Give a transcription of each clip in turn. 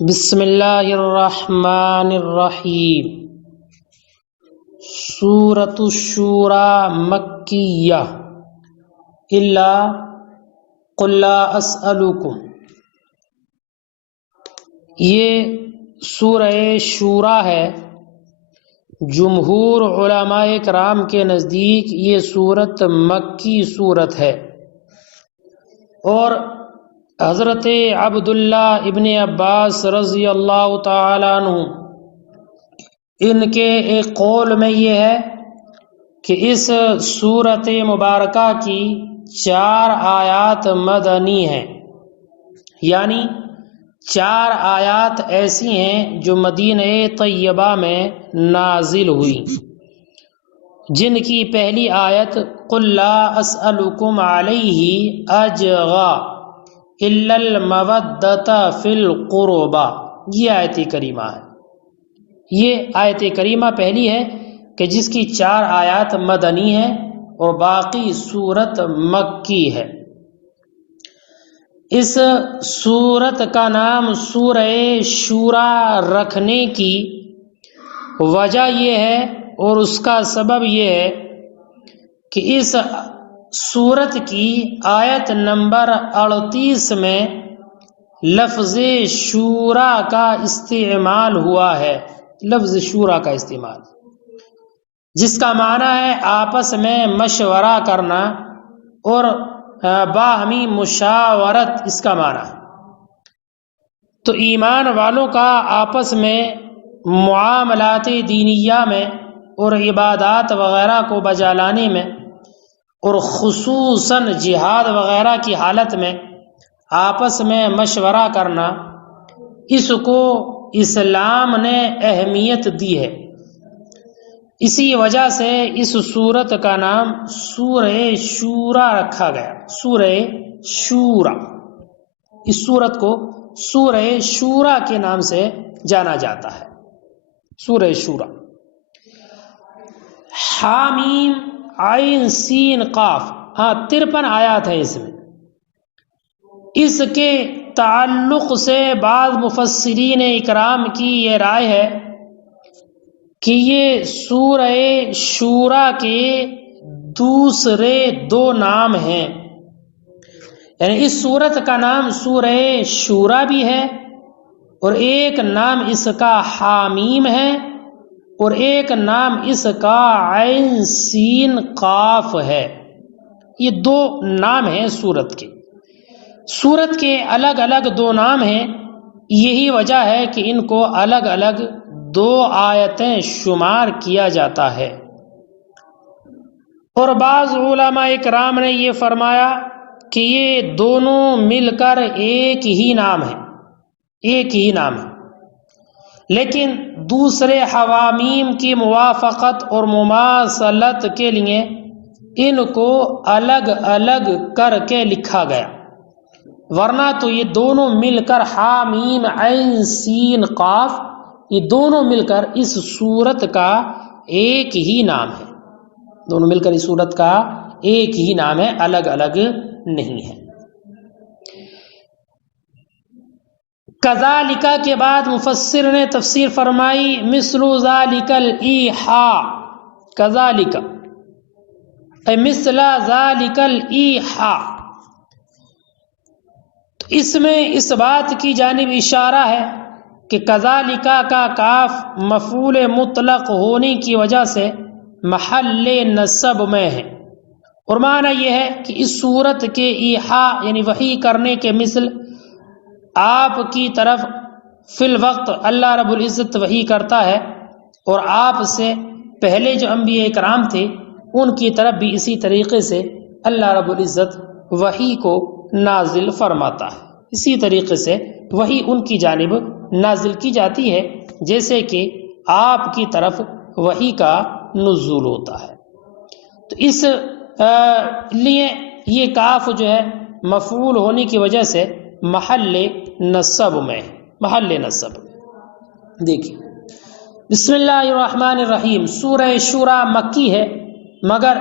بسم اللہ الرحمن الرحیم۔ سورۃ الشورى مکیہ الا قل لا اسألکم۔ یہ سورہ شورى ہے۔ جمہور علماء کرام کے نزدیک یہ سورت مکی سورت ہے، اور حضرت عبداللہ ابن عباس رضی اللہ تعالی عنہ ان کے ایک قول میں یہ ہے کہ اس سورت مبارکہ کی 4 آیات مدنی ہیں، یعنی 4 آیات ایسی ہیں جو مدینہ طیبہ میں نازل ہوئی، جن کی پہلی آیت قل لا اسألکم علیہ اجرا الا المودۃ فی القربى، یہ آیت کریمہ ہے۔ یہ آیت کریمہ پہلی ہے کہ جس کی 4 آیات مدنی ہیں اور باقی سورت مکی ہے۔ اس سورت کا نام سورہ شورى رکھنے کی وجہ یہ ہے اور اس کا سبب یہ ہے کہ اس سورت کی آیت نمبر 38 میں لفظ شورا کا استعمال ہوا ہے، لفظ شورا کا استعمال، جس کا معنی ہے آپس میں مشورہ کرنا اور باہمی مشاورت، اس کا معنی ہے۔ تو ایمان والوں کا آپس میں معاملات دینیہ میں اور عبادات وغیرہ کو بجا لانے میں، اور خصوصاً جہاد وغیرہ کی حالت میں آپس میں مشورہ کرنا، اس کو اسلام نے اہمیت دی ہے۔ اسی وجہ سے اس سورت کا نام سورہ شورى رکھا گیا، سورہ شورى۔ اس سورت کو سورہ شورى کے نام سے جانا جاتا ہے، سورہ شورى۔ حامیم عین سین قاف، 53 آیات ہیں اس میں۔ اس کے تعلق سے بعض مفسرین اکرام کی یہ رائے ہے کہ یہ سورہ شورى کے دوسرے 2 نام ہیں، یعنی اس سورت کا نام سورہ شورى بھی ہے، اور ایک نام اس کا حامیم ہے، اور ایک نام اس کا عین سین قاف ہے۔ یہ 2 نام ہیں سورت کے۔ سورت کے الگ الگ 2 نام ہیں، یہی وجہ ہے کہ ان کو الگ الگ 2 آیتیں شمار کیا جاتا ہے۔ اور بعض علماء کرام نے یہ فرمایا کہ یہ دونوں مل کر ایک ہی نام ہے، ایک ہی نام ہے، لیکن دوسرے حوامیم کی موافقت اور مماثلت کے لیے ان کو الگ الگ کر کے لکھا گیا، ورنہ تو یہ دونوں مل کر حامیم عین سین قاف، یہ دونوں مل کر اس سورت کا ایک ہی نام ہے، دونوں مل کر اس سورت کا ایک ہی نام ہے، الگ الگ نہیں ہے۔ کذالک کے بعد مفسر نے تفسیر فرمائی مثل ذالک الایحاء، کذالک اے مثل ذالک الایحاء، تو اس میں اس بات کی جانب اشارہ ہے کہ کذالک کا کاف مفعول مطلق ہونے کی وجہ سے محل نصب میں ہے، اور معنی یہ ہے کہ اس صورت کے ایحاء یعنی وحی کرنے کے مثل آپ کی طرف فی الوقت اللہ رب العزت وحی کرتا ہے، اور آپ سے پہلے جو انبیاء کرام تھے ان کی طرف بھی اسی طریقے سے اللہ رب العزت وحی کو نازل فرماتا ہے، اسی طریقے سے وحی ان کی جانب نازل کی جاتی ہے جیسے کہ آپ کی طرف وحی کا نزول ہوتا ہے۔ تو اس لیے یہ کاف جو ہے مفعول ہونے کی وجہ سے محل نصب میں، محل نصب۔ دیکھیے بسم اللہ الرحمن الرحیم، سورہ شورى مکی ہے، مگر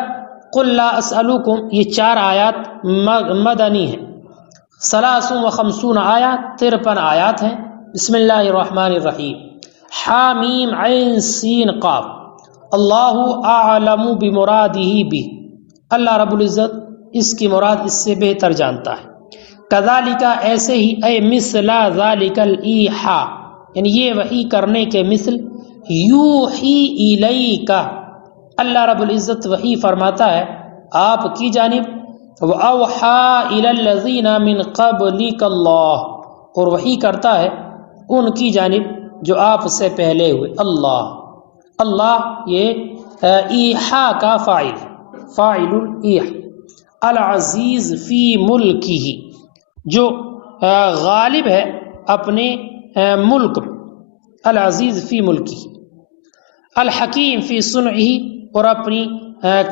قل لا اسألکم یہ 4 آیات مدنی ہیں، 53 آیات 53 آیات ہیں، بسم اللہ الرحمن الرحیم، حامیم عین سین قاف، اللہ اعلم بمرادہ بہ، اللہ رب العزت اس کی مراد اس سے بہتر جانتا ہے۔ کذالک ایسے ہی، اے مثل ذالک الایحاء، یعنی یہ وحی کرنے کے مثل، یوحی الیک، اللہ رب العزت وحی فرماتا ہے آپ کی جانب، وَأَوْحَى إِلَى الَّذِينَ مِن قَبْلِكَ اللہ، اور وحی کرتا ہے ان کی جانب جو آپ سے پہلے ہوئے۔ اللہ یہ ایحاء کا فاعل ہے، فاعل الایحاء، العزیز فی ملکہ، جو غالب ہے اپنے ملک میں، العزیز فی ملکہ، الحکیم فی صنعہ، اور اپنی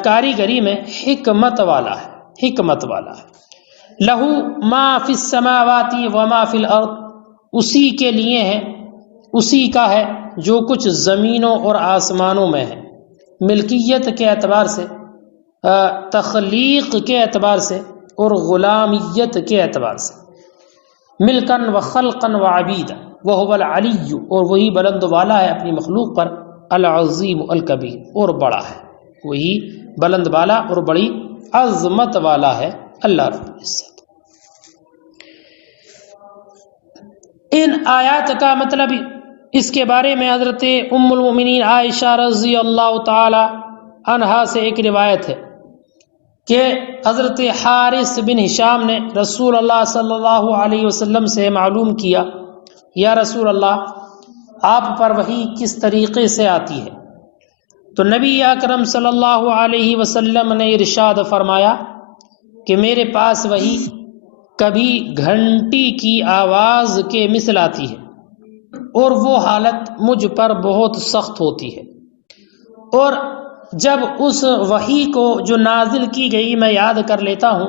کاریگری میں حکمت والا ہے، حکمت والا ہے۔ لہو ما فی السماوات وما فی الارض، اسی کے لیے ہے، اسی کا ہے جو کچھ زمینوں اور آسمانوں میں ہے، ملکیت کے اعتبار سے، تخلیق کے اعتبار سے، اور غلامیت کے اعتبار سے، ملکن و خلقن و عبیدا، وہو العلی، اور وہی بلند والا ہے اپنی مخلوق پر، العظیم الکبیر، اور بڑا ہے، وہی بلند والا اور بڑی عظمت والا ہے اللہ رب العزت۔ ان آیات کا مطلب، اس کے بارے میں حضرت ام المؤمنین عائشہ رضی اللہ تعالی عنہا سے ایک روایت ہے کہ حضرت حارث بن ہشام نے رسول اللہ صلی اللہ علیہ وسلم سے معلوم کیا، یا رسول اللہ، آپ پر وحی کس طریقے سے آتی ہے؟ تو نبی اکرم صلی اللہ علیہ وسلم نے ارشاد فرمایا کہ میرے پاس وحی کبھی گھنٹی کی آواز کے مثل آتی ہے، اور وہ حالت مجھ پر بہت سخت ہوتی ہے، اور جب اس وحی کو جو نازل کی گئی میں یاد کر لیتا ہوں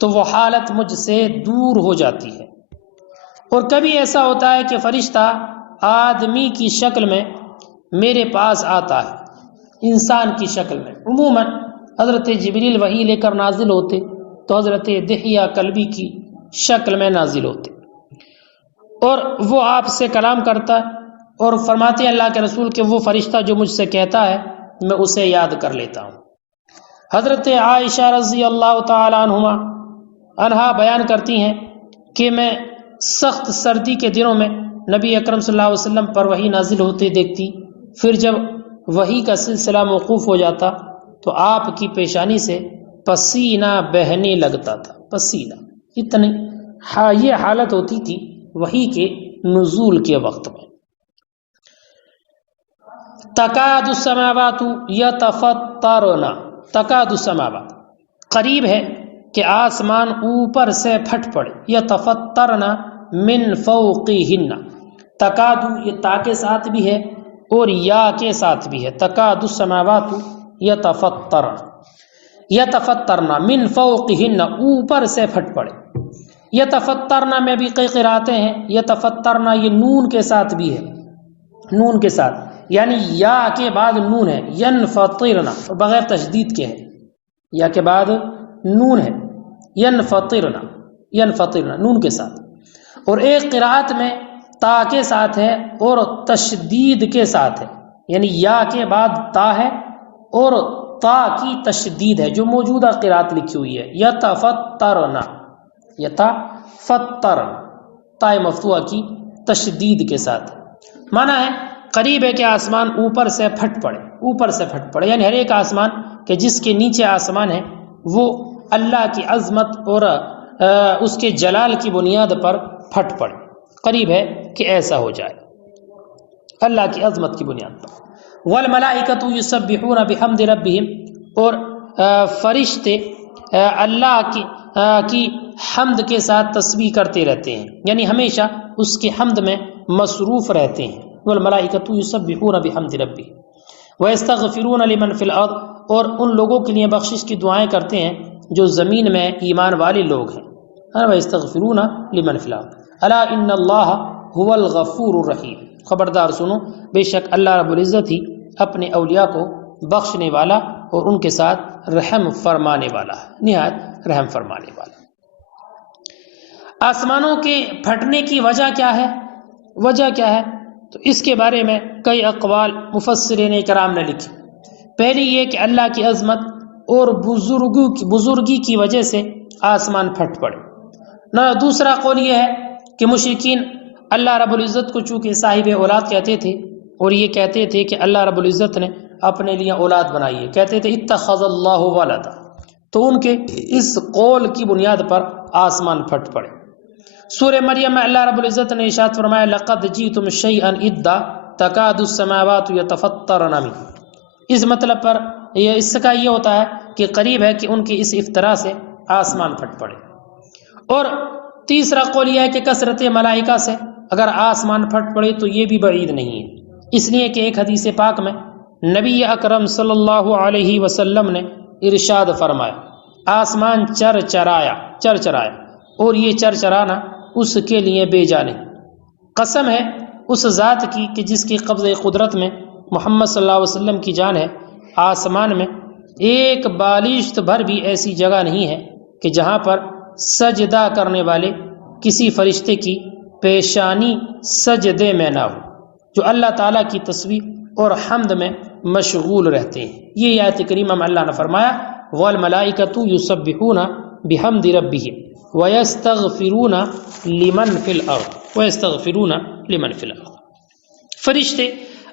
تو وہ حالت مجھ سے دور ہو جاتی ہے۔ اور کبھی ایسا ہوتا ہے کہ فرشتہ آدمی کی شکل میں میرے پاس آتا ہے، انسان کی شکل میں۔ عموماً حضرت جبریل وحی لے کر نازل ہوتے تو حضرت دحیہ کلبی کی شکل میں نازل ہوتے، اور وہ آپ سے کلام کرتا ہے، اور فرماتے ہیں اللہ کے رسول کہ وہ فرشتہ جو مجھ سے کہتا ہے میں اسے یاد کر لیتا ہوں۔ حضرت عائشہ رضی اللہ تعالی عنہا بیان کرتی ہیں کہ میں سخت سردی کے دنوں میں نبی اکرم صلی اللہ علیہ وسلم پر وحی نازل ہوتے دیکھتی، پھر جب وحی کا سلسلہ موقوف ہو جاتا تو آپ کی پیشانی سے پسینہ بہنے لگتا تھا، پسینہ، اتنی یہ حالت ہوتی تھی وحی کے نزول کے وقت میں۔ تکاد السماوات یتفطرن، تکاد السماوات، قریب ہے کہ آسمان اوپر سے پھٹ پڑے، یتفطرن من فوقہن، تکاد یہ تا کے ساتھ بھی ہے اور یا کے ساتھ بھی ہے، تکاد السماوات یتفطرن، یتفطرن من فوقہن، اوپر سے پھٹ پڑے۔ یتفطرن میں بھی کئی قراتیں ہیں، یتفطرن یہ نون کے ساتھ بھی ہے، نون کے ساتھ، یعنی یا کے بعد نون ہے، ینفطرن بغیر تشدید کے ہے، یا کے بعد نون ہے، ینفطرن، ینفطرن نون کے ساتھ۔ اور ایک قرات میں تا کے ساتھ ہے اور تشدید کے ساتھ ہے، یعنی یا کے بعد تا ہے اور تا کی تشدید ہے، جو موجودہ قرات لکھی ہوئی ہے، یتفطرن، یتفطرن، تا مفتوحہ کی تشدید کے ساتھ۔ معنی ہے قریب ہے کہ آسمان اوپر سے پھٹ پڑے، اوپر سے پھٹ پڑے، یعنی ہر ایک آسمان کہ جس کے نیچے آسمان ہے وہ اللہ کی عظمت اور اس کے جلال کی بنیاد پر پھٹ پڑے، قریب ہے کہ ایسا ہو جائے اللہ کی عظمت کی بنیاد پر۔ والملائکۃ یسبحون بحمد ربہم، اور فرشتے اللہ کی حمد کے ساتھ تسبیح کرتے رہتے ہیں، یعنی ہمیشہ اس کی حمد میں مصروف رہتے ہیں۔ والملائکۃ یسبحون بحمد ربہم ویستغفرون لمن فی الارض، اور ان لوگوں کے لیے بخشش کی دعائیں کرتے ہیں جو زمین میں ایمان والے لوگ ہیں۔ ویستغفرون لمن فی الارض الا ان اللہ هو الغفور الرحیم، خبردار سنو بے شک اللہ رب العزت ہی اپنے اولیاء کو بخشنے والا اور ان کے ساتھ رحم فرمانے والا ہے، نہایت رحم فرمانے والا۔ آسمانوں کے پھٹنے کی وجہ کیا ہے؟ وجہ کیا ہے؟ تو اس کے بارے میں کئی اقوال مفسرین کرام نے لکھی۔ پہلی یہ کہ اللہ کی عظمت اور بزرگی کی وجہ سے آسمان پھٹ پڑے۔ نہ دوسرا قول یہ ہے کہ مشرکین اللہ رب العزت کو چونکہ صاحب اولاد کہتے تھے اور یہ کہتے تھے کہ اللہ رب العزت نے اپنے لیے اولاد بنائی ہے، کہتے تھے اتخذ اللہ ولدا، تو ان کے اس قول کی بنیاد پر آسمان پھٹ پڑے۔ سورہ مریم میں اللہ رب العزت نے ارشاد فرمایا لقد جئتم شیئا ادا تکاد السماوات یتفطرن منہ، اس مطلب پر اس کا یہ ہوتا ہے کہ قریب ہے کہ ان کی اس افتراء سے آسمان پھٹ پڑے۔ اور تیسرا قول یہ ہے کہ کثرت ملائکہ سے اگر آسمان پھٹ پڑے تو یہ بھی بعید نہیں ہے، اس لیے کہ ایک حدیث پاک میں نبی اکرم صلی اللہ علیہ وسلم نے ارشاد فرمایا آسمان چرچرایا اور یہ چرچرانا اس کے لیے بے جا نہیں۔ قسم ہے اس ذات کی کہ جس کی قبضہ قدرت میں محمد صلی اللہ علیہ وسلم کی جان ہے، آسمان میں ایک بالشت بھر بھی ایسی جگہ نہیں ہے کہ جہاں پر سجدہ کرنے والے کسی فرشتے کی پیشانی سجدے میں نہ ہو، جو اللہ تعالیٰ کی تسبیح اور حمد میں مشغول رہتے ہیں۔ یہ آیت کریمہ میں اللہ نے فرمایا والملائکۃ یسبحون بحمد ربہم ویستغفرون لمن فی الارض، فرشتے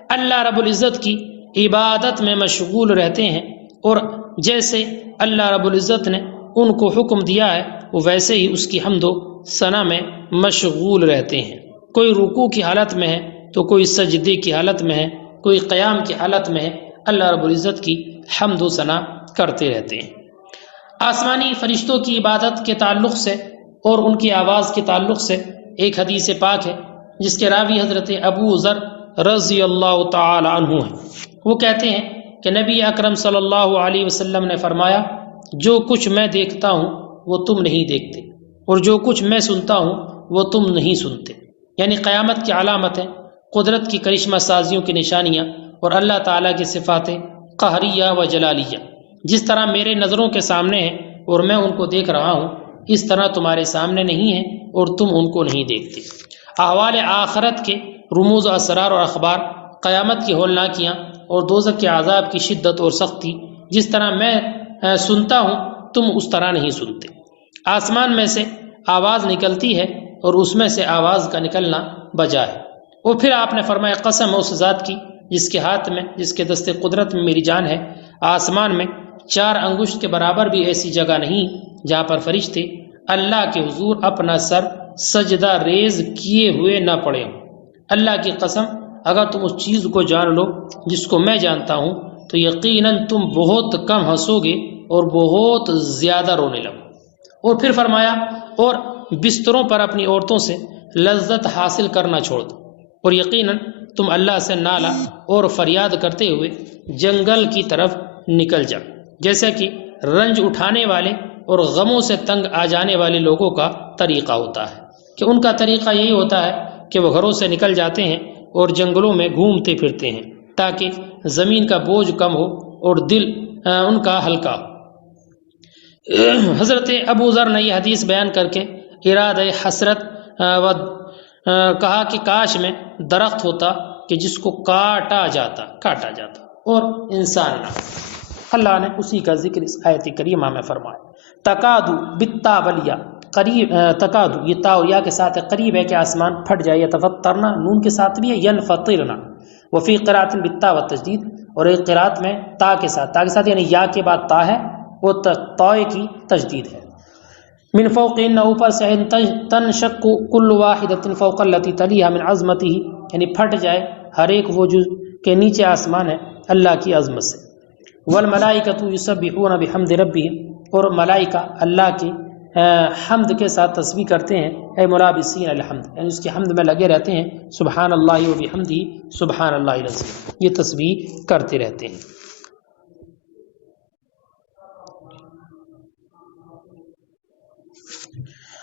اللہ رب العزت کی عبادت میں مشغول رہتے ہیں، اور جیسے اللہ رب العزت نے ان کو حکم دیا ہے وہ ویسے ہی اس کی حمد و ثنا میں مشغول رہتے ہیں۔ کوئی رکوع کی حالت میں ہے تو کوئی سجدے کی حالت میں ہے، کوئی قیام کی حالت میں ہے، اللہ رب العزت کی حمد و ثنا کرتے رہتے ہیں۔ آسمانی فرشتوں کی عبادت کے تعلق سے اور ان کی آواز کے تعلق سے ایک حدیث پاک ہے جس کے راوی حضرت ابو ذر رضی اللہ تعالی عنہ ہیں۔ وہ کہتے ہیں کہ نبی اکرم صلی اللہ علیہ وسلم نے فرمایا جو کچھ میں دیکھتا ہوں وہ تم نہیں دیکھتے، اور جو کچھ میں سنتا ہوں وہ تم نہیں سنتے، یعنی قیامت کی علامتیں، قدرت کی کرشمہ سازیوں کی نشانیاں اور اللہ تعالیٰ کی صفات قہریہ و جلالیہ جس طرح میرے نظروں کے سامنے ہیں اور میں ان کو دیکھ رہا ہوں، اس طرح تمہارے سامنے نہیں ہیں اور تم ان کو نہیں دیکھتے۔ احوال آخرت کے رموز و اسرار اور اخبار، قیامت کی ہولناکیاں اور دوزخ کے عذاب کی شدت اور سختی جس طرح میں سنتا ہوں تم اس طرح نہیں سنتے۔ آسمان میں سے آواز نکلتی ہے اور اس میں سے آواز کا نکلنا بجا ہے۔ اور پھر آپ نے فرمایا قسم اس ذات کی جس کے ہاتھ میں، جس کے دست قدرت میں میری جان ہے، آسمان میں 4 انگشت کے برابر بھی ایسی جگہ نہیں جہاں پر فرشتے اللہ کے حضور اپنا سر سجدہ ریز کیے ہوئے نہ پڑے ہوں۔ اللہ کی قسم اگر تم اس چیز کو جان لو جس کو میں جانتا ہوں تو یقیناً تم بہت کم ہنسو گے اور بہت زیادہ رونے لگو۔ اور پھر فرمایا اور بستروں پر اپنی عورتوں سے لذت حاصل کرنا چھوڑ دو، اور یقیناً تم اللہ سے نالا اور فریاد کرتے ہوئے جنگل کی طرف نکل جاؤ، جیسا کہ رنج اٹھانے والے اور غموں سے تنگ آ جانے والے لوگوں کا طریقہ ہوتا ہے، کہ ان کا طریقہ یہی ہوتا ہے کہ وہ گھروں سے نکل جاتے ہیں اور جنگلوں میں گھومتے پھرتے ہیں تاکہ زمین کا بوجھ کم ہو اور دل ان کا ہلکا ہو۔ حضرت ابو ذر نے یہ حدیث بیان کر کے ارادہ حسرت کہا کہ کاش میں درخت ہوتا کہ جس کو کاٹا جاتا اور انسان نہ۔ اللہ نے اسی کا ذکر اس آیت کریمہ میں فرمایا تکادو بالتا والیا، قریب، تکادو یہ تا اور یا کے ساتھ قریب ہے کہ آسمان پھٹ جائے، یتفطرنا نون کے ساتھ بھی ہے، ینفطرنا، وفی قرات بالتا والتجدید، اور ایک قرات میں تا کے ساتھ یعنی یا کے بعد تا ہے، وہ طائے کی تجدید ہے۔ من فوقہن، اوپر سے، تنشق کل واحدۃ فوق التی تلیہا من عظمتہ، یعنی پھٹ جائے ہر ایک وہ جو کے نیچے آسمان ہے اللہ کی عظمت سے۔ والملائکۃ یسبحون بحمد ربہم، اور ملائکہ اللہ کی حمد کے ساتھ تسبیح کرتے ہیں، اے ملابسین الحمد، یعنی اس کی حمد میں لگے رہتے ہیں، سبحان اللہ و بحمدہ سبحان اللہ العظیم، یہ تسبیح کرتے رہتے ہیں۔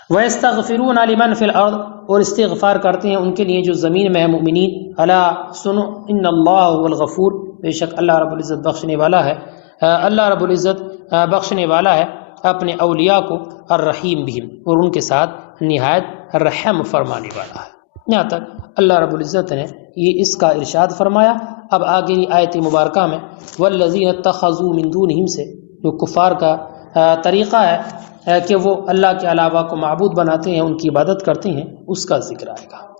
وَيَسْتَغْفِرُونَ لِمَنْ فِي الْأَرْضِ، اور استغفار کرتے ہیں ان کے لیے جو زمین میں ہے مؤمنین۔ الا سنو ان اللہ هو الغفور، بے شک اللہ رب العزت بخشنے والا ہے، اللہ رب العزت بخشنے والا ہے اپنے اولیاء کو، الرحیم بہم، اور ان کے ساتھ نہایت رحم فرمانے والا ہے۔ یہاں تک اللہ رب العزت نے یہ اس کا ارشاد فرمایا۔ اب آگے آیت مبارکہ میں والذین اتخذوا من دونہم سے جو کفار کا طریقہ ہے کہ وہ اللہ کے علاوہ کو معبود بناتے ہیں، ان کی عبادت کرتے ہیں، اس کا ذکر آئے گا۔